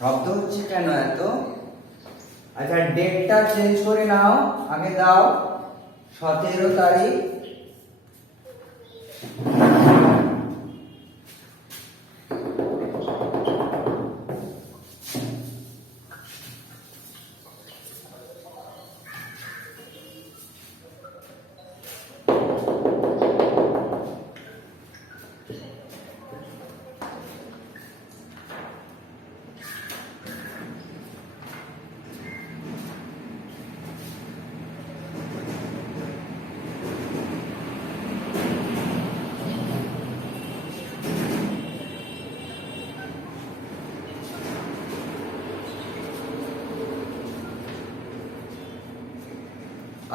শব্দ হচ্ছে কেন এত? আচ্ছা, ডেটটা চেঞ্জ করে নাও, আগে দাও 17 তারিখ।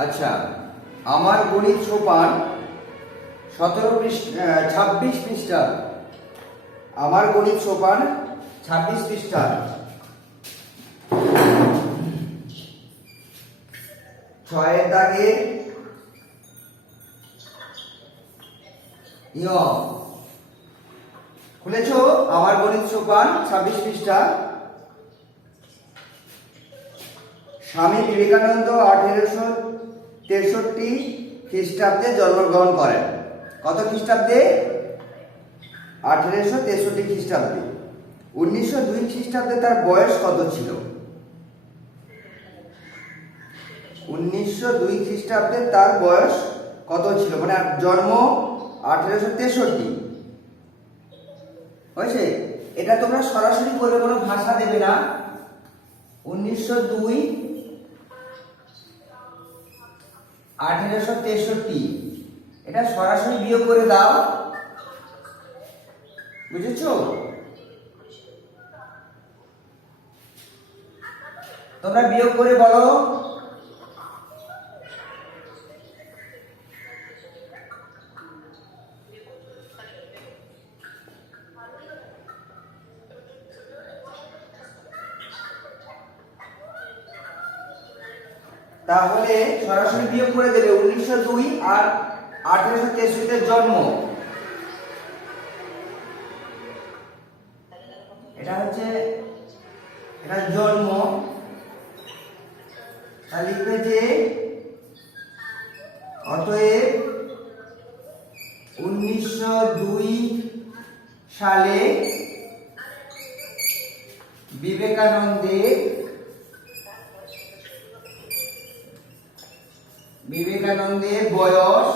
আচ্ছা, আমার গণিত সোপান 26 পৃষ্ঠা। আমার গণিত সোপান 26 পৃষ্ঠা। 6 দাগে খুলেছো? আমার গণিত সোপান 26 পৃষ্ঠা। স্বামী বিবেকানন্দ 1863 খ্রিস্টাব্দে জন্মগ্রহণ করেন। কত খ্রিস্টাব্দে? 1863 খ্রিস্টাব্দে। 1902 খ্রিস্টাব্দে তার বয়স কত ছিল? 1902 খ্রিস্টাব্দে তার বয়স কত ছিল? মানে জন্ম 1863 হয়েছে। এটা তোমরা সরাসরি করবে, কোনো ভাষা দেবে না। 1902 1863, এটা সরাসরি বিয়োগ করে দাও, বুঝেছো? তোমরা বিয়োগ করে বলো। তাহলে সরাসরি বিয়োগ করে দেবে। 1902 আর 1863 জন্ম, এটা হচ্ছে এটা জন্ম। তা লিখবে যে অতএব 1902 সালে বিবেকানন্দের বয়স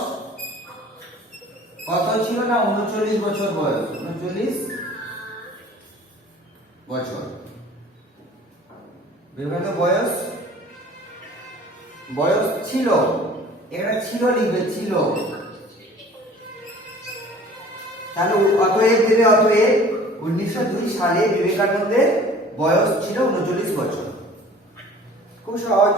কত ছিল? না 39 বছর বয়স। 39 বছর বিবেকানন্দ বয়স ছিল। এটা ছিল লিখবে, ছিল। তাহলে অতএব দেবে, অতএব 1902 সালে বিবেকানন্দের বয়স ছিল 39 বছর। খুব সহজ।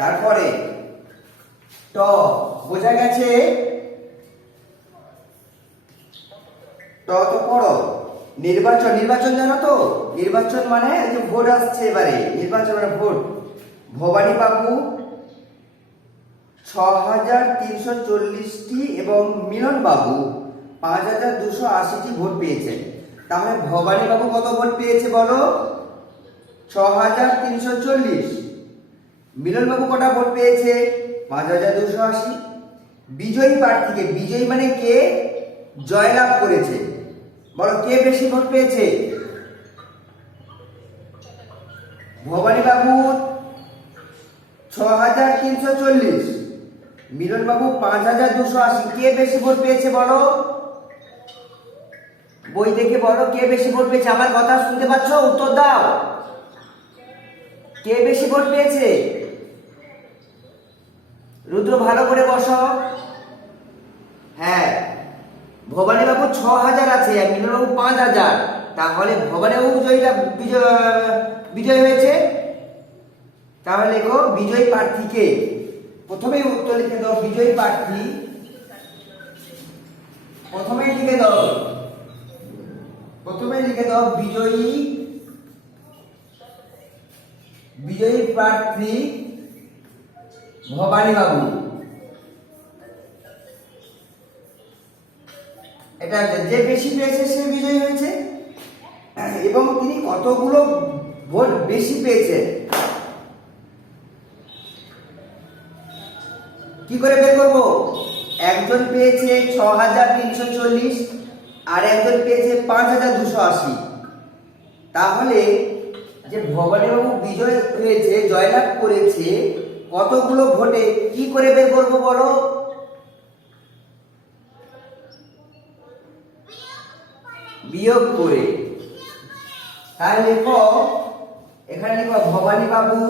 তারপরে ট, বোঝা গেছে? ট তো পড়ো। নির্বাচন, নির্বাচন জানো তো? নির্বাচন মানে এই যে ভোট আসছে, এবারে নির্বাচন মানে ভোট। ভবানী বাবু 6340টি এবং মিলন বাবু 5280টি ভোট পেয়েছেন। তাহলে ভবানী বাবু কত ভোট পেয়েছে বলো? 6340। মিলন বাবু কটা ভোট পেয়েছে? 5280। বিজয়ী প্রার্থীকে, বিজয়ী মানে কে জয়লাভ করেছে, বলো কে বেশি ভোট পেয়েছে? ভবানী বাবু 6340, মিলন বাবু 5280। কে বেশি ভোট পেয়েছে বলো? বই দেখে বলো কে বেশি ভোট পেয়েছে। আমার কথা শুনতে পাচ্ছ? উত্তর দাও। কে বেশি ভোট পেয়েছে? রুদ্র ভালো করে বসো। হ্যাঁ, ভবানী বাবু 6000 আছে আর মিলন বাবু 5000। তাহলে ভবানী বাবু বিজয় হয়েছে। তাহলে লেখো বিজয়ী প্রার্থীকে। প্রথমেই উত্তর লিখে দাও, বিজয়ী প্রার্থী। প্রথমেই লিখে দাও বিজয়ী বিজয়ী প্রার্থী ভবানী বাবু। এটা যে বেশি পেয়েছে সে বিজয়ী হয়েছে, এবং তিনি কতগুলো ভোট বেশি পেয়েছেন কি করে বের করব? একজন পেয়েছে 6340 আর একজন পেয়েছে 5280। তাহলে যে ভবানীবাবু বিজয় হয়েছে, জয়লাভ করেছে কতগুলো ভোটে, কি করে বের করবো বলো? বিয়োগ করে। তাহলে লেখো, এখানে লেখো ভবানীবাবু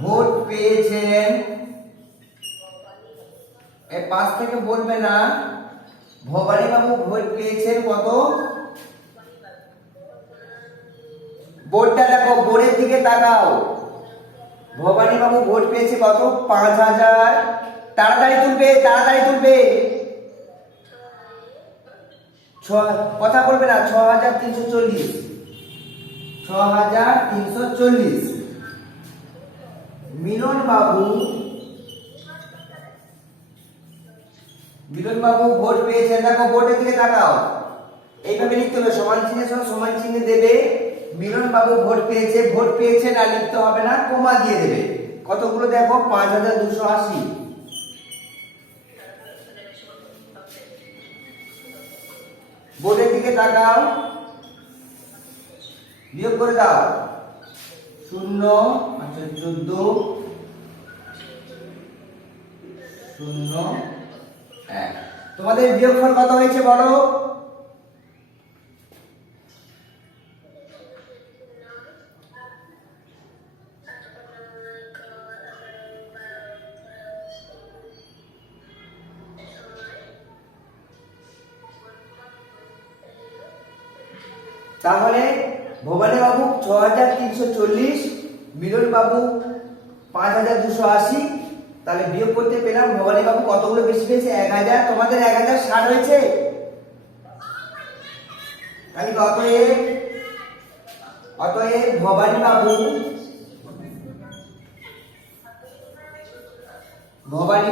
ভোট পেয়েছেন, এই 5 থেকে বলবে না, ভবানীবাবু ভোট পেয়েছেন কত? বোর্ডটা দেখো, বোর্ডের দিকে তাকাও। ভবানীবাবু ভোট পেয়েছে কত? 5000। তাড়াতাড়ি তুলবে, তাড়াতাড়ি তুলবে। কথা বলবে না। 6340, 6340। মিলন বাবু ভোট পেয়েছেন, দেখো বোর্ডের দিকে তাকাও। এইভাবে লিখতে হবে, সমান চিহ্নের সঙ্গে সমান চিহ্ন দেবে। মিলন বাবু ভোট পেয়েছেন আর লিখতে হবে না, কমা দিয়ে দেবে। কতগুলো দেখো? 5280। বোর্ডের দিকে তাকাও, বিয়োগ করে দাও। 0, আচ্ছা 14, 0, 1। তোমাদের বিয়োগফল কত হয়েছে বলো? তাহলে ভবানী বাবু 6340, মিলন বাবু 5280। তাহলে বিয়োগ করতে পেলাম ভবানী বাবু কতগুলো বেশি পেয়েছে? 1000। তোমাদের 1060 হয়েছে। তাহলে অতএব ভবানী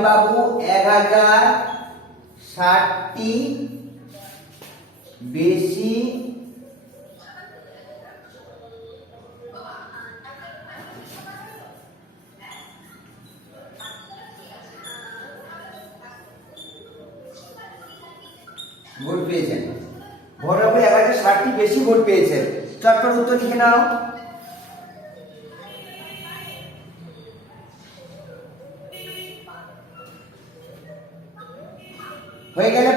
বাবু 1060টি বেশি ভোট পেয়েছেন। ভবানী 1060টি বেশি ভোট পেয়েছেন। চটপট উত্তর লিখে নাও। হয়ে গেলে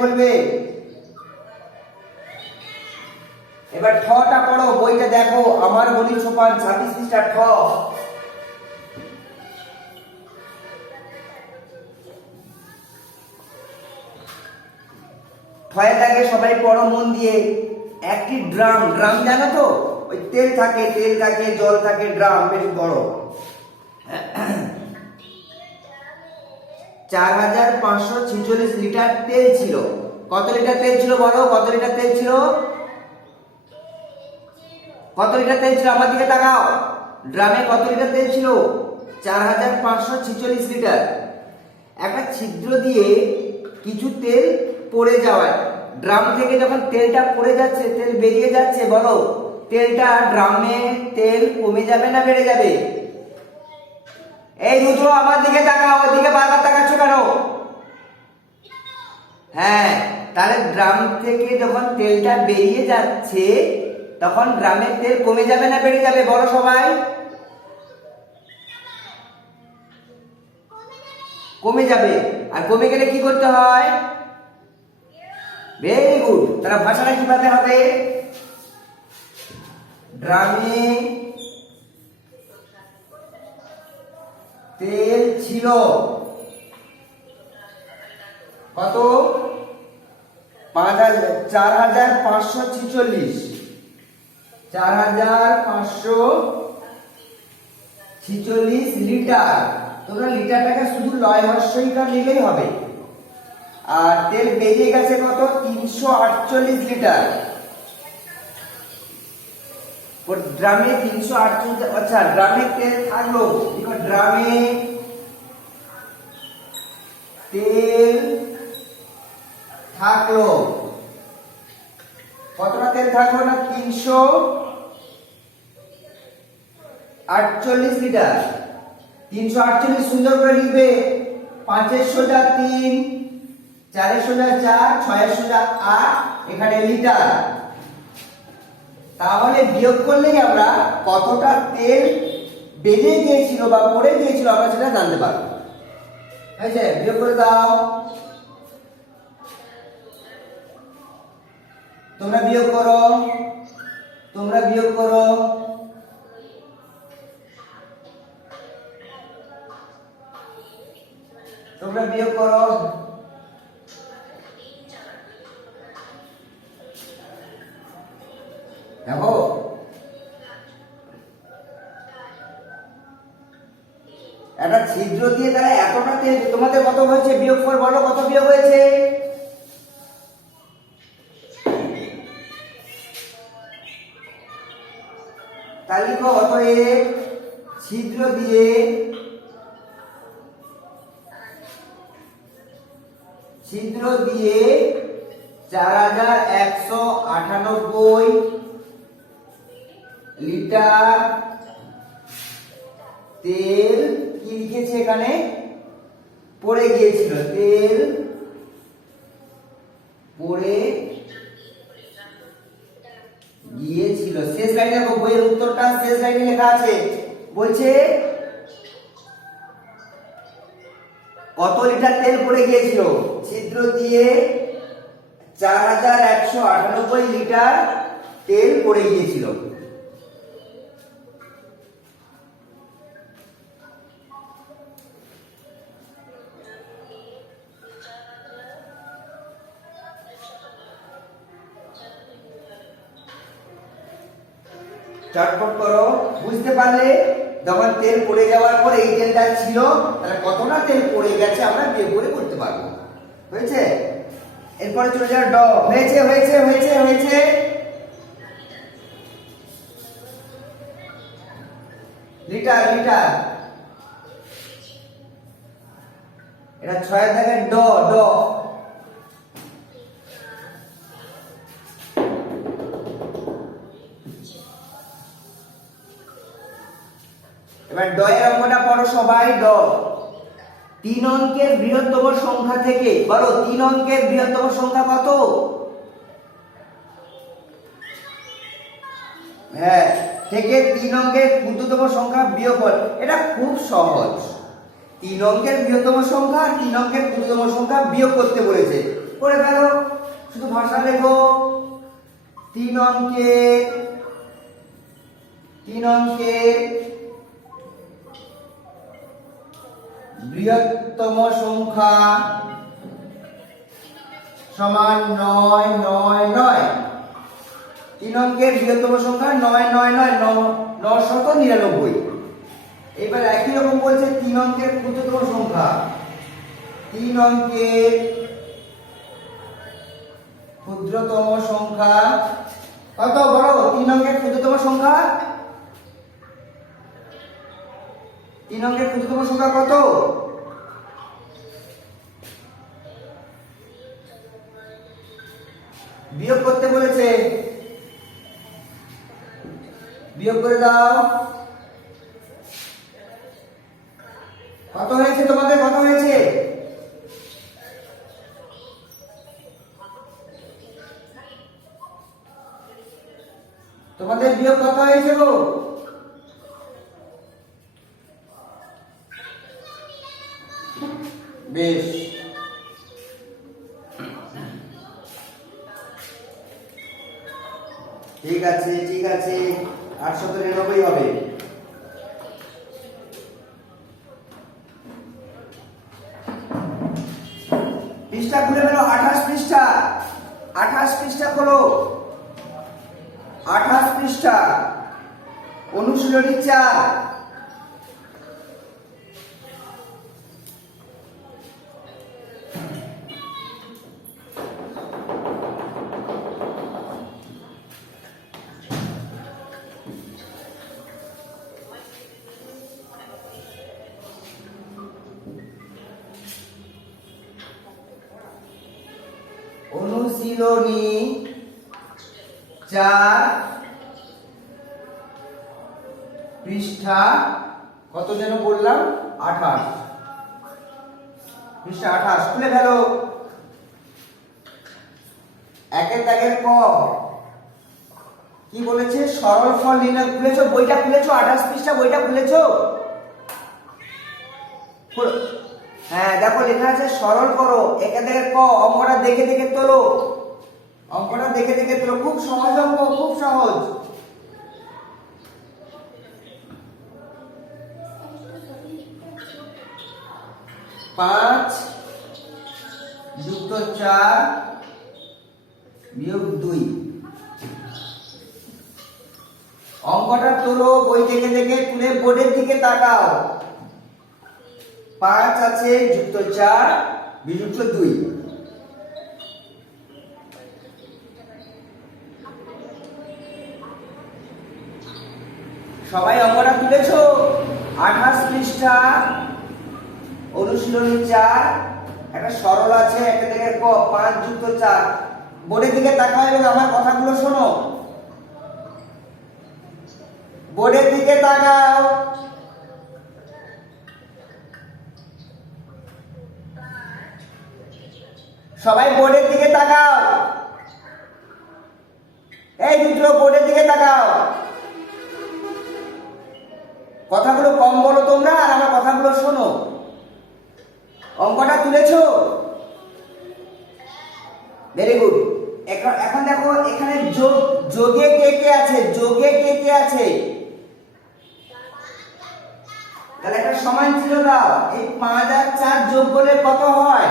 বলবে। এবার ঠটা পড়ো, বইটা দেখো, আমার বলি সোপান 26 পৃষ্ঠা ঠ। ঠয়ের দাগে সবাই পড়ো মন দিয়ে। একটি ড্রাম জানো তো? ওই তেল থাকে, জল থাকে, ড্রাম বেশ বড়। 4546 লিটার তেল ছিল। কত লিটার তেল ছিল বলো? কত লিটার তেল ছিল? আমার দিকে তাকাও। ড্রামে কত লিটার তেল ছিল? 4546 লিটার। একটা ছিদ্র দিয়ে কিছু তেল পড়ে যাওয়ায়, ড্রাম থেকে যখন তেলটা পড়ে যাচ্ছে, তেল বেরিয়ে যাচ্ছে, বলো তেলটা ড্রামে তেল কমে যাবে না বেড়ে যাবে? এই রুদ্র, আমার দিকে তাকাও, ওদিকে বারবার তাকাচ্ছ কেন? হ্যাঁ, তাহলে ড্রাম থেকে যখন তেলটা বেরিয়ে যাচ্ছে, তখন ড্রামের তেল কমে যাবে না বেড়ে যাবে? বলো সবাই। কমে যাবে। আর কমে গেলে কি করতে হয়? Very good. তারা ভাষাটা কিভাবে হবে? ড্রামে তেল ছিল কত? 4546 4546 লিটার। তোমরা লিটারটাকে শুধু লয় হর্ষইকার নিলেই হবে। আর তেল বেরিয়ে গেছে কত? 348 লিটার। ড্রামে 348, আচ্ছা ড্রামে তেল থাকলো, দেখো ড্রামে তেল থাকলো, কতটা তেল থাকলো না? 348 লিটার। 348 সুন্দর করে লিখবে, 5 সোজা 3, 4 সোজা 4, 6 সোজা 8, এখানে লিটার। তাহলে বিয়োগ করলেই আমরা কতটা তেল বেরিয়ে গিয়েছিল বা পড়ে গিয়েছিল আমরা সেটা জানতে পারবো। হয়েছে? বিয়োগ করে দাও, তোমরা বিয়োগ করো, তোমরা বিয়োগ করো। তোমরা বিয়োগ করো। দেখো একটা ছিদ্র দিয়ে তারা এতটা তেল, তোমাদের কত হয়েছে বিয়োগ করে বলো, কত বিয়োগ হয়েছে? তাহলে অতএব ছিদ্র দিয়ে ছিদ্র দিয়ে 4198 লিটার তেল কি লিখেছে এখানে? পড়ে গিয়েছিল, তেল পড়ে গিয়েছিল। শেষ লাইনে দেখো, বইয়ের উত্তরটা শেষ লাইনে লেখা আছে, বলছে কত লিটার তেল পড়ে গিয়েছিল? ছিদ্র দিয়ে 4198 লিটার তেল পড়ে গিয়েছিল। চটপট করো, বুঝতে পারলে? যখন তেল পড়ে যাওয়ার পর এই তেলটা ছিল, তাহলে কতটা তেল পড়ে গেছে আমরা বের করে করতে পারবো। হয়েছে? এরপরে চলে যাও ড। হয়েছে হয়েছে হয়েছে হয়েছে। লিটার লিটার, এটা 6 থেকে ড ড। এবার ড এর অঙ্কটা পড়ো সবাই। ড 3 অঙ্কের বৃহত্তম সংখ্যা থেকে, বলো 3 অঙ্কের বৃহত্তম সংখ্যা কত? হ্যাঁ, থেকে 3 অঙ্কের ক্ষুদ্রতম সংখ্যা বিয়োগ কর। এটা খুব সহজ। 3 অঙ্কের বৃহত্তম সংখ্যা আর 3 অঙ্কের ক্ষুদ্রতম সংখ্যা বিয়োগ করতে বলেছে, করে ফেলো। শুধু ভাষা লেখো, 3 অঙ্কের বৃহত্তম সংখ্যা সমান 999। 3 অঙ্কের বৃহত্তম সংখ্যা 999, 999। এবার একই রকম বলছে 3 অঙ্কের ক্ষুদ্রতম সংখ্যা। 3 অঙ্কের ক্ষুদ্রতম সংখ্যা কত? বলো 3 অঙ্কের ক্ষুদ্রতম সংখ্যা। 3 অঙ্কের ক্ষুদ্রতম সংখ্যা কত? বিয়োগ করতে বলেছে, বিয়োগ করে দাও। কত হয়েছে তোমাদের? কত হয়েছে? তোমাদের বিয়োগ কত হয়েছে গো? বেশ, ঠিক আছে ঠিক আছে, 899 হবে। পৃষ্ঠা খুলে ফেলো, 28 পৃষ্ঠা, 28 পৃষ্ঠা খোলো, 28 পৃষ্ঠা, অনুশীলনী 4। অনুশীলনী 4 পৃষ্ঠা কত যেন বললাম 28 পৃষ্ঠা 28 খুলে ফেলো। একের দাগের ক কি বলেছে? সরল ফল নির্ণয়। খুলেছো বইটা? খুলেছো 28 পৃষ্ঠা বইটা খুলেছো? হ্যাঁ দেখো লেখা আছে সরল করো। একের দাগের ক অঙ্কটা দেখে দেখে তোলো, অঙ্কটা দেখে দেখে তোলো। খুব সহজ অঙ্ক, খুব সহজ। পাঁচ যুক্ত 4 বিয়োগ 2। অঙ্কটা তোলো বই দেখে দেখে, তুলে বোর্ডের দিকে তাকাও। 5 আছে যুক্ত 4 বিযুক্ত 2। সবাই অঙ্কটা তুলেছো? 28 পৃষ্ঠা অনুশীলনী 4 একটা সরল আছে একটা থেকে ক 5 যুক্ত 4। বোর্ডের দিকে তাকাও এবং আমার কথাগুলো শোনো। বোর্ডের দিকে তাকাও। সবাই বোর্ডের দিকে তাকাও। এই দুটো বোর্ডের দিকে তাকাও। কথাগুলো কম বলো তোমরা আর আমার কথাগুলো শোনো। অঙ্কটা তুলেছো? Very good. এখন দেখো এখানে যোগে কে কে আছে? যোগে কে কে আছে? তাহলে একটা সমান চিহ্ন দাও। এই 5 আর 4 যোগ করলে কত হয়?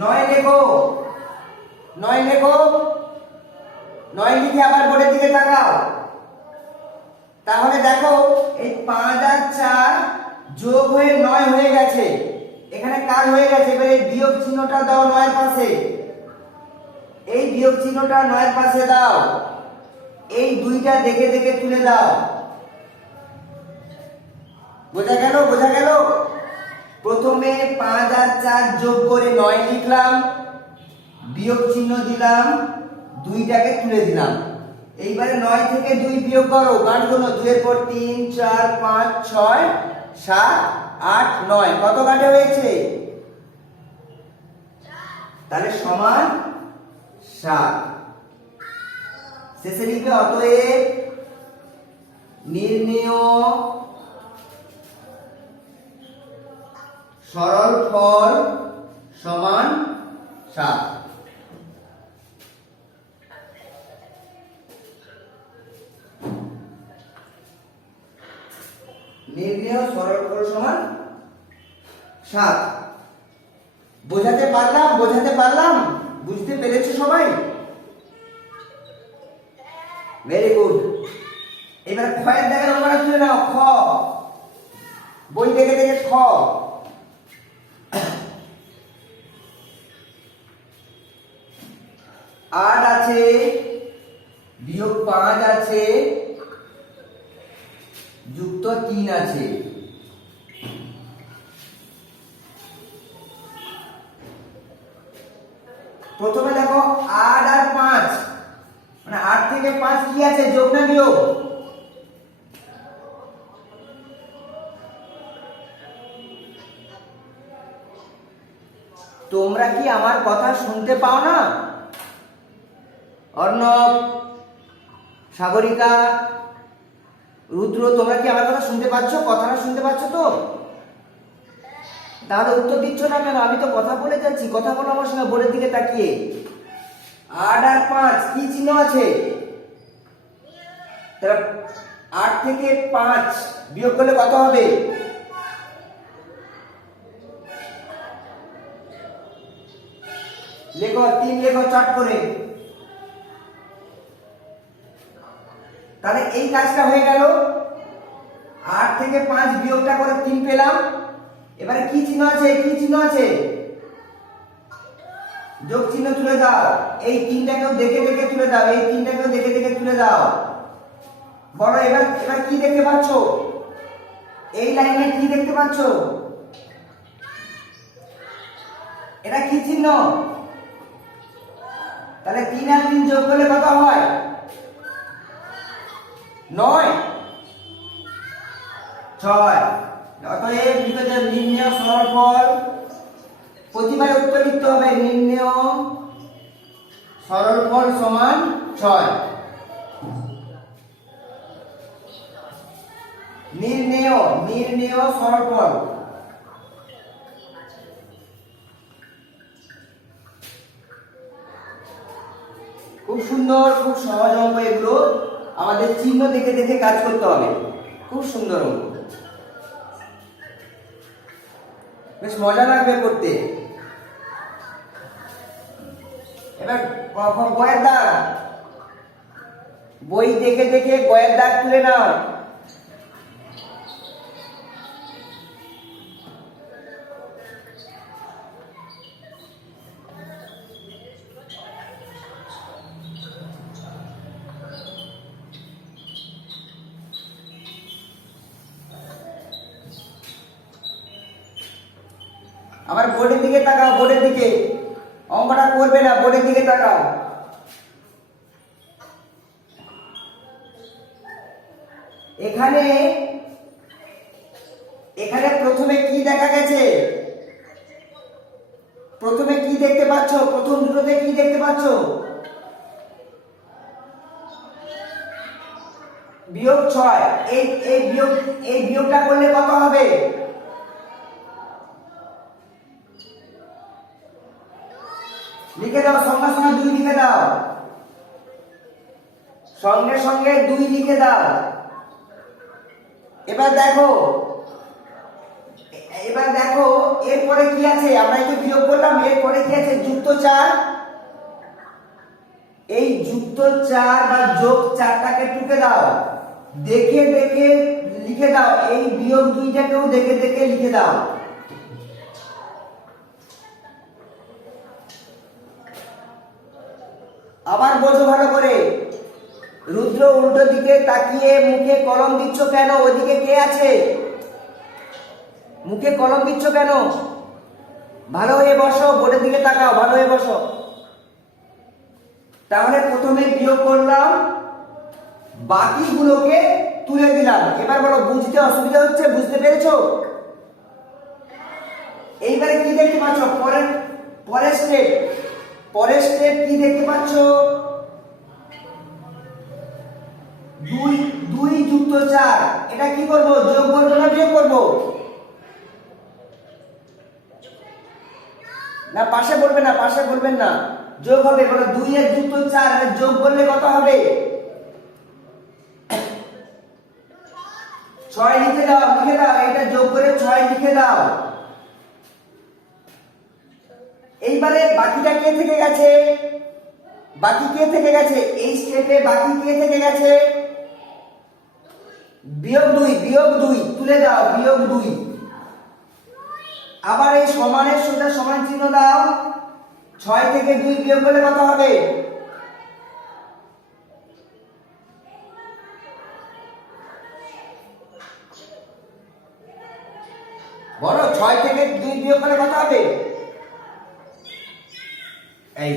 9 লেখো। 9 লেখো। 9 লিখে আবার বোর্ডের দিকে তাকাও। তাহলে দেখো এই 5 আর 4 যোগ হয়ে 9 হয়ে গেছে। এখানে কাজ হয়ে গেছে। এবারে বিয়োগ চিহ্নটা দাও 9 এর পাশে। এই বিয়োগ চিহ্নটা 9 এর পাশে দাও। এই দুইটা দেখে দেখে তুলে দাও। বোঝা গেল? বোঝা গেল? প্রথমে 5 আর 4 যোগ করে 9 লিখলাম, বিয়োগ চিহ্ন দিলাম, দুইটাকে তুলে দিলাম। এইবারে 9 থেকে 2 বিয়োগ করো। গাঁট গুলো 2 এর পর 3 4 5 6 7 8 9। কত গাঁটে হয়েছে? তাহলে সমান 7। শেষে লিখবে অতএব নির্ণেয় সরল ফল সমান 7। নির্ণেয় সরল ফল সমান 7। বোঝাতে পারলাম? বোঝাতে পারলাম? বুঝতে পেরেছো সবাই? Very good. এবার খয়ের দাগের অঙ্কটা তুলে নাও। খ বই দেখে দেখে খ। 8 আছে বিয়োগ 5 আছে যুক্ত 3 আছে। প্রথমে দেখো 8 আর 5 মানে 8 থেকে 5 কি আছে? যোগ না বিয়োগ? তোমরা কি আমার কথা শুনতে পাও না? অর্ণব, সাগরিকা, রুদ্র, তোমরা কি আমার কথা শুনতে পাচ্ছ? কথাটা শুনতে পাচ্ছ তো? তাহলে উত্তর দিচ্ছ না কেন? আমি তো কথা বলে যাচ্ছি। কথা বলো আমার সঙ্গে বোর্ডের দিকে তাকিয়ে। 8 আর 5 কি চিহ্ন আছে? তাহলে 8 থেকে 5 বিয়োগ করলে কত হবে? লেখো 3 লেখো চট করে। তাহলে এই কাজটা হয়ে গেল। 8 থেকে 5 বিয়োগটা করে 3 পেলাম। এবারে কি চিহ্ন আছে? কি চিহ্ন আছে? যোগ চিহ্ন তুলে দাও। এই 3টাকেও দেখে দেখে তুলে দাও। এই 3টাকেও দেখে দেখে তুলে দাও। বলো এবার এবার কি দেখতে পাচ্ছ? এই লাইনে কি দেখতে পাচ্ছ? এটা কি চিহ্ন? তাহলে 3 আর 3 যোগ করলে কত হয়? 9, 6। অতএব লিখতে নির্ণেয় সরলফল, প্রতিবার উত্তর লিখতে হবে নির্ণেয় সরলফল সমান 6। নির্ণেয় সরলফল। খুব সুন্দর, খুব সহজ অঙ্ক এগুলো। আমাদের চিহ্ন দেখে দেখে কাজ করতে হবে। খুব সুন্দর অঙ্ক, বেশ মজা লাগবে করতে। এবার গয়ের দাগ, বই দেখে দেখে গয়ের দাগ তুলে নাও। আমার বোর্ডের দিকে তাকাও, বোর্ডের দিকে। অঙ্কটা করবে না, বোর্ডের দিকে তাকাও। এখানে প্রথমে কি দেখা গেছে? প্রথমে কি দেখতে পাচ্ছ? প্রথম দুটোতে কি দেখতে পাচ্ছ? -6। এই বিয়োগটা করলে কত হবে? লিখে দাও, সঙ্গে সঙ্গে 2 লিখে দাও, সঙ্গে সঙ্গে 2 লিখে দাও। এবার দেখো এরপরে কি আছে? আমরা একটু বিয়োগ করলাম, এরপরে কি আছে? যুক্ত 4। এই যুক্ত 4 বা যোগ 4টাকে টুকে দাও, দেখে দেখে লিখে দাও। এই বিয়োগ 2টাকেও দেখে দেখে লিখে দাও। আবার বোঝো ভালো করে। রুদ্র উল্টো দিকে তাকিয়ে মুখে কলম দিচ্ছ কেন? ওইদিকে কে আছে? মুখে কলম দিচ্ছ কেন? ভালো হয়ে বসো, বোর্ডের দিকে তাকাও, ভালো হয়ে বসো। তাহলে প্রথমে বিয়োগ করলাম, বাকিগুলোকে তুলে দিলাম। এবার বলো, বুঝতে অসুবিধা হচ্ছে? বুঝতে পেরেছো? এইবারে কি দেখতে পাচ্ছ? পরের স্টেপ কি দেখতে পাচ্ছ? 2 যুক্ত 4। এটা কি করব? যোগ করব না বিয়োগ করব? না, পাশে বলবেন না, পাশে বলবেন না। যোগ হবে। বলো 2 এর যুক্ত 4, যোগ করলে কত হবে? 6 লিখে দাও, লিখে দাও। এটা যোগ করে 6 লিখে দাও। এইবারে বাকিটা কে থেকে গেছে? বাকি কে থেকে গেছে? এই স্টেপে বাকি কে থেকে গেছে? -2 তুলে দাও, -2। আবার এই সমানের সোজা সমান চিহ্ন দাও। 6 থেকে 2 বিয়োগ করলে কত হবে? বলো, 6 থেকে 2 বিয়োগ করলে কত হবে? এই।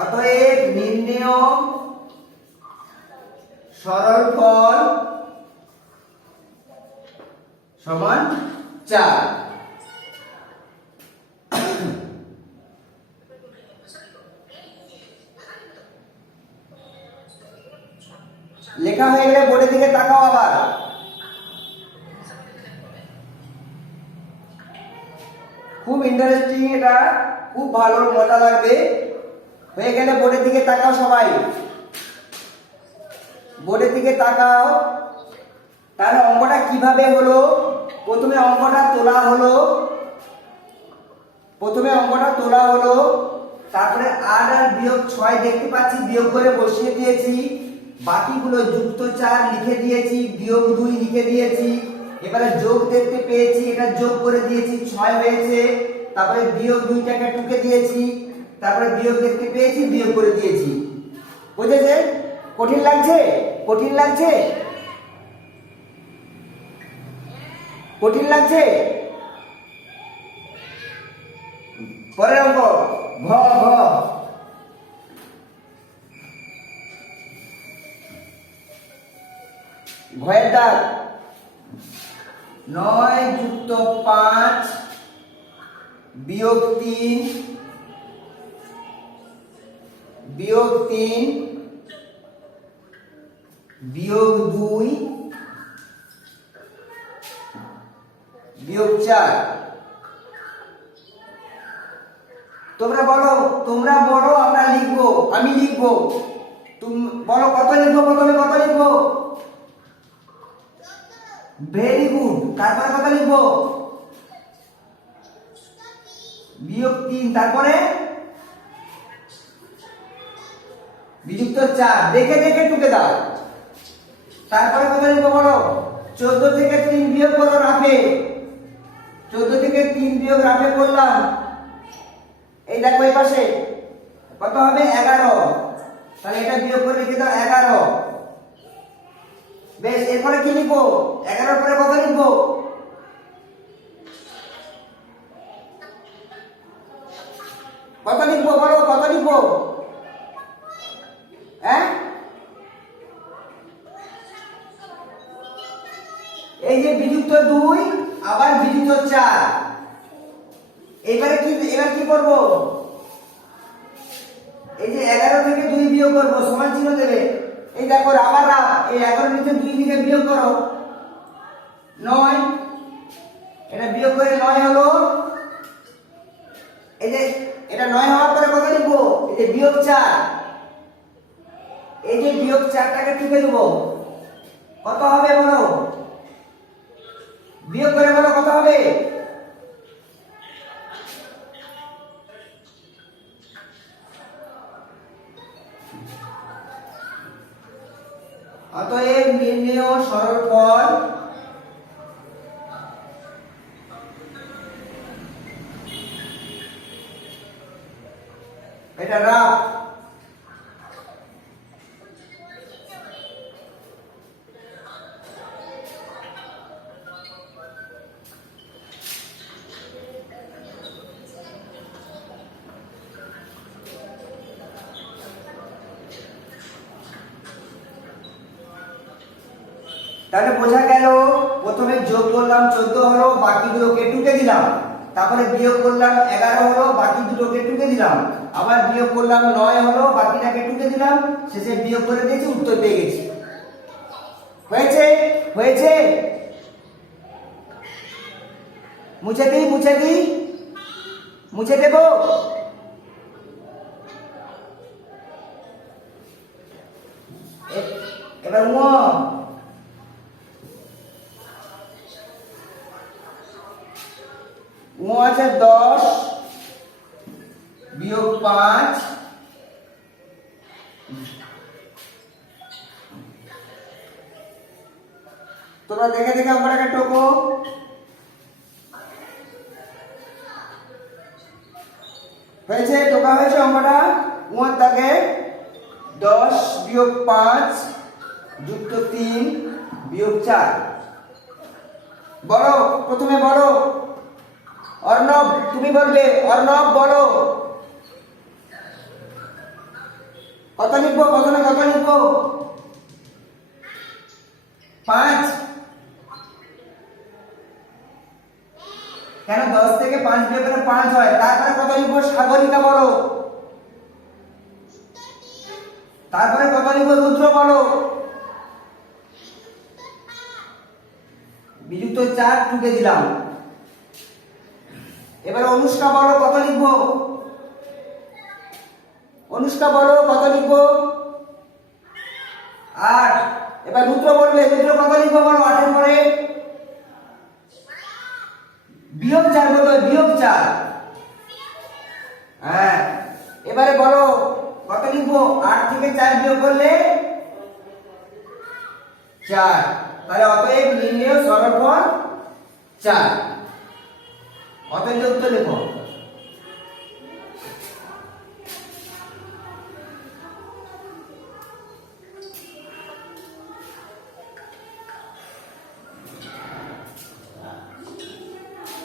অতএব নির্ণেয় সরলফল সমান 4। লেখা হয়ে গেলে বোর্ডের দিকে তাকাও আবার। খুব ইন্টারেস্টিং, এটা খুব ভালো, মজা লাগবে। হয়ে গেলে বোর্ডের দিকে তাকাও সবাই, বোর্ডের দিকে তাকাও। তাহলে অঙ্কটা কিভাবে হলো? প্রথমে অঙ্কটা তোলা হলো, তারপরে 8 আর -6 দেখতে পাচ্ছি, বিয়োগ করে বসিয়ে দিয়েছি। বাকিগুলো যুক্ত 4 লিখে দিয়েছি, বিয়োগ 2 লিখে দিয়েছি। এবারে যোগ দেখতে পেয়েছি, এটা যোগ করে দিয়েছি, 6 হয়েছে। তারপরে বিয়োগ 2টাকে টুকে দিয়েছি, তারপরে বিয়োগ দেখতে পেয়েছি, বিয়োগ করে দিয়েছি। বুঝেছেন? কঠিন লাগছে? কঠিন লাগছে? কঠিন লাগছে? 9 যুক্ত 5 বিয়োগ 3 বিয়োগ 3 বিয়োগ 2 বিয়োগ 4। তোমরা বলো আমরা লিখবো, আমি লিখবো। তুমি বলো কত লিখবো, প্রথমে কত লিখবো? Very good. তারপরে কত লিখবো? বিয়োগ 3। তারপরে বিযুক্ত 4। দেখে দেখে টুকে দাও। তারপরে কত লিখবো বলো? 14 থেকে 3 বিয়োগ করো রাফে। 14 থেকে 3 বিয়োগ রাফে করলাম। এই দেখো এই পাশে কত হবে? 11। তাহলে এটা বিয়োগ করে লিখে দাও 11। বেশ, এরপরে কি লিখবো? 11 পরে কত লিখবো? কত লিখবো বলো, কত লিখবো? হ্যাঁ, এই যে বিযুক্ত 2 আবার বিযুক্ত 4। এবার কি করব? এই যে 11 থেকে 2 বিয়োগ করব, সমান চিহ্ন দেবে। এই দেখো আবার এই 11 নিচে 2 দিকে বিয়োগ করো 9। এটা বিয়োগ করে 9 হলো। এই যে এটা 9 হওয়ার পরে কত লিখবো? এই যে বিয়োগ 4। এই যে বিয়োগ 4টাকে টুকে দেব। কত হবে বলো? বিয়োগ করে বলো কত হবে? অতএব নির্ণেয় সরল পদ এটা রাফ। তাহলে বোঝা গেল, প্রথমে যোগ করলাম 14 হলো, বাকিগুলোকে টুকে দিলাম। তারপরে বিয়োগ করলাম 11 হলো, বাকি দুটোকে টুকে দিলাম। আবার বিয়োগ করলাম 9 হলো, বাকিটাকে টুকে দিলাম। শেষে বিয়োগ করে দিয়েছি, উত্তর পেয়ে গেছি। হয়েছে? হয়েছে? মুছে দিই, মুছে দিই, মুছে দেব। এবার আছে 10 বিয়োগ 5 তোমরা দেখে দেখে অঙ্কটাকে টোকো। হয়েছে? টোকা হয়েছে অঙ্কটা। থাকে 10 বিয়োগ 5 যুক্ত 3 বিয়োগ 4। বলো, প্রথমে বলো। অর্ণব তুমি বলবে। অর্ণব বলো কত লিখবো? প্রথমে কত লিখবো? 5। কেন 10 থেকে 5 বিয়োগ করে 5 হয়। তারপরে কত লিখবো? সাগরিকা বলো। তারপরে কত লিখবো? রুদ্র বলো। বিযুক্ত 4 টুকে দিলাম। এবার অনুষ্কা বলো কত লিখবো? অনুষ্কা বলো কত লিখবো? 8। এবার রুদ্র বলবে। রুদ্র কত লিখবো বলো? 8 এর পরে বিয়োগ 4 বলবে। বিয়োগ 4। হ্যাঁ, এবারে বলো কত লিখবো? 8 থেকে 4 বিয়োগ করলে 4। তাহলে অতএব নির্ণেয় সরল পদ 4। অতএব উত্তর লেখো।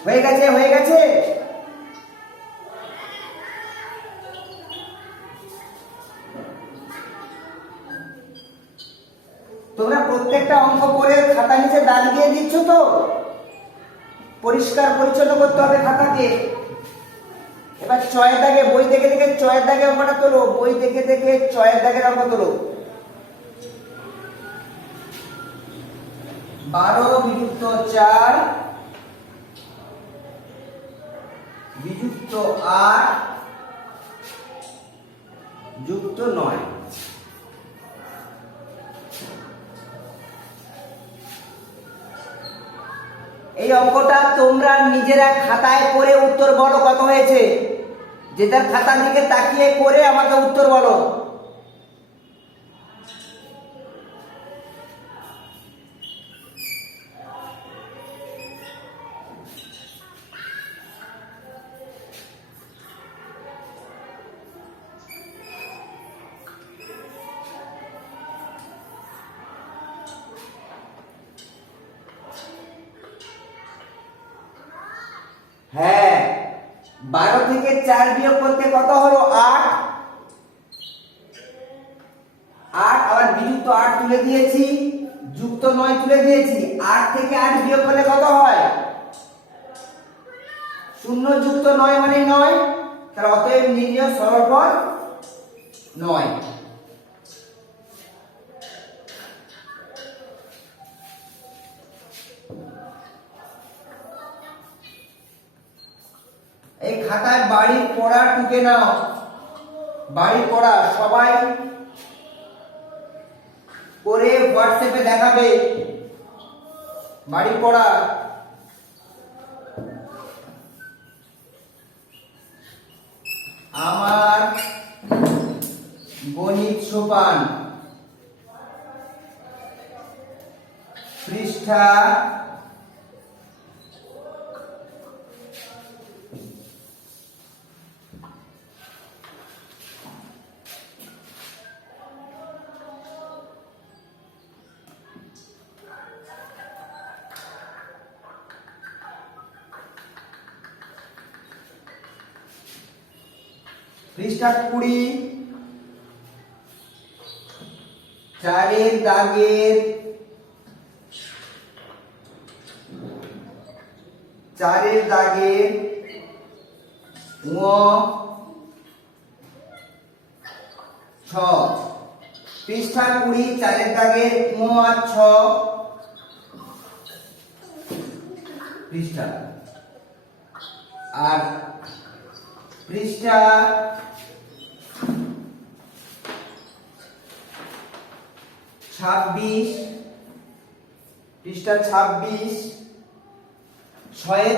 হয়ে গেছে? হয়ে গেছে? তোমরা প্রত্যেকটা অঙ্ক করে খাতা নিচে দাগ দিয়ে দিচ্ছ তো? পরিষ্কার পরিচ্ছন্ন করতে হবে খাতাকে। এবার ছয়ের দাগে, বই দেখে দেখে ছয়ের দাগে অঙ্কটা তোলো, বই দেখে দেখে ছয়ের দাগের অঙ্ক তোলো। 12 বিযুক্ত 4 বিযুক্ত 8 যুক্ত 9। এই অঙ্কটা তোমরা নিজেরা খাতায় করে উত্তর বলো কত হয়েছে। যেটা খাতার দিকে তাকিয়ে করে আমাকে উত্তর বলো। হ্যাঁ, 12 থেকে 4 বিয়োগ করতে কত হলো? 8। আবার বিযুক্ত 8 তুলে দিয়েছি, যুক্ত 9 তুলে দিয়েছি। 8 থেকে 8 বিয়োগ করলে কত হয়? 0 যুক্ত 9 মানে 9। তার অতএব নির্ণয় সরলপদ 9। এই খাতায় বাড়ির পড়া টুকে নাও। বাড়ির পড়া সবাই করে হোয়াটসঅ্যাপে দেখাবে। বাড়ির পড়া আমার গণিত সোপান, পৃষ্ঠা 20। 4-এর দাগের 6। পৃষ্ঠা 20, 4-এর দাগের 6 পৃষ্ঠা। আর পৃষ্ঠা 26, পৃষ্ঠা 26, 6-এর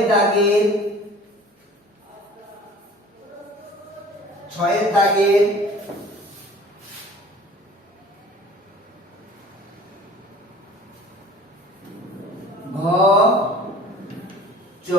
দাগের ঘ চ।